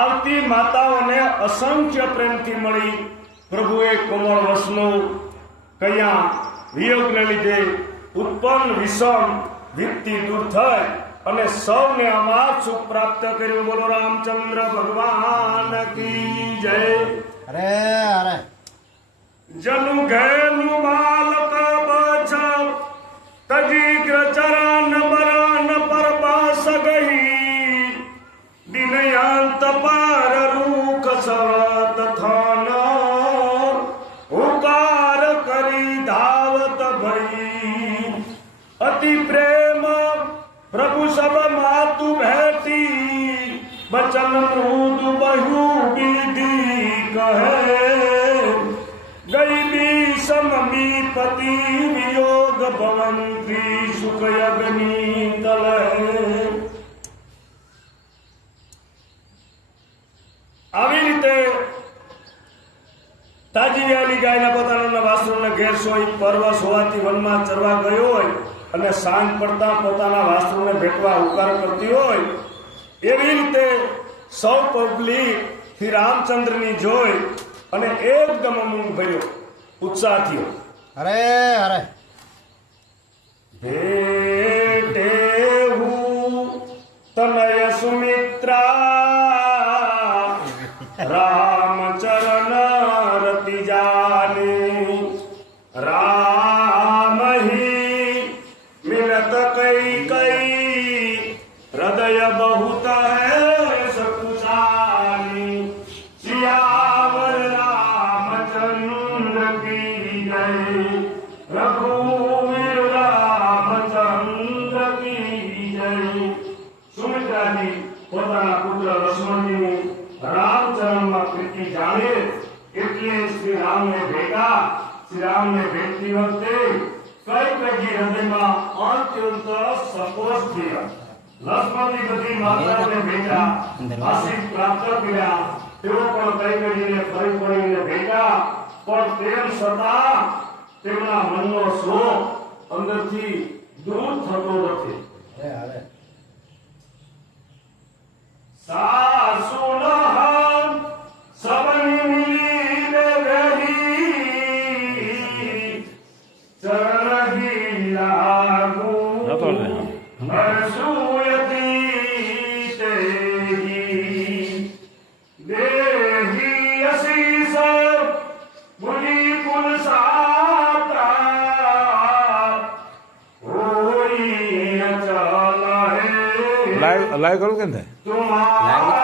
આવતી માતાઓને અસંખ્ય પ્રેમથી મળી પ્રભુએ કોમળ વસનો કયા વિયોગને લીધે ઉત્પન્ન વિષમ વિપત્તિ દૂર થઈ અને સૌને અમાર સુખ પ્રાપ્ત કર્યું. બોલો રામચંદ્ર ભગવાન કી જય. અરે અરે જનુ ઘેનું બાલક બછ તજી ચરણ બરન પરબાસ ગહી દિનયંત પર રૂખ સવત થાન ઉકાર કરી ધાવત ભઈ અતિ પ્રેમ પ્રભુ સબ માતુ ભેટી બચન મૃદુ બહુ વિધિ કહે ગઈ સમમી પતિ વિયોગ ભવંતી સુખ અગ્નિ તલે. આવી રીતે તાજી વ્યાલી ગાયના પોતાના વાસ્ત્રોને ઘેર સોઈ પરવશ હોવાથી વનમાં ચરવા ગયો હોય અને સાંજ પડતા પોતાના વાસ્ત્રોને ભેટવા ઉકાર કરતી હોય એવી રીતે સૌ પબ્લિક શ્રી રામચંદ્રની જોઈ અને એકદમ મૂંગ ભર્યો, ઉત્સાહ થયો. અરે અરે ભેટે હું તનય સુમિત્રા રામચરણ રતિ જાને રામ હી મિલત કઈ કઈ હૃદય બહુત હૈ સકુશાલી સિયાવર રામચંદ્ર કી જય. રઘુવીર રામચંદ્ર કી જય. સુમિત્રાજી પોતાના પુત્ર લક્ષ્મણજીની રામચરણમાં પ્રીતિ જાણે એટલે શ્રી રામને ભેટતી વખતે કઈ કઈ હૃદયમાં અત્યંત સંકોચ થયા. લક્ષ્મણજી બધી માતાઓને ભેટા આશીષ પ્રાપ્ત કર્યા. તેઓ પણ કઈ કઈને ફરી પડીને ભેટા, પણ તેમ છતાં તેમના મનનો શોક અંદરથી દૂર થતો નથી. અરે અરે સાસુન હમ સબની મિલીને રહી ચરણહી લાગુ હર્ષુયતી તેહી દેહી અશીષ મુનિ કુલ સાતા હોઈ અચલ હે લાઈવ કરું કે तुम्हारा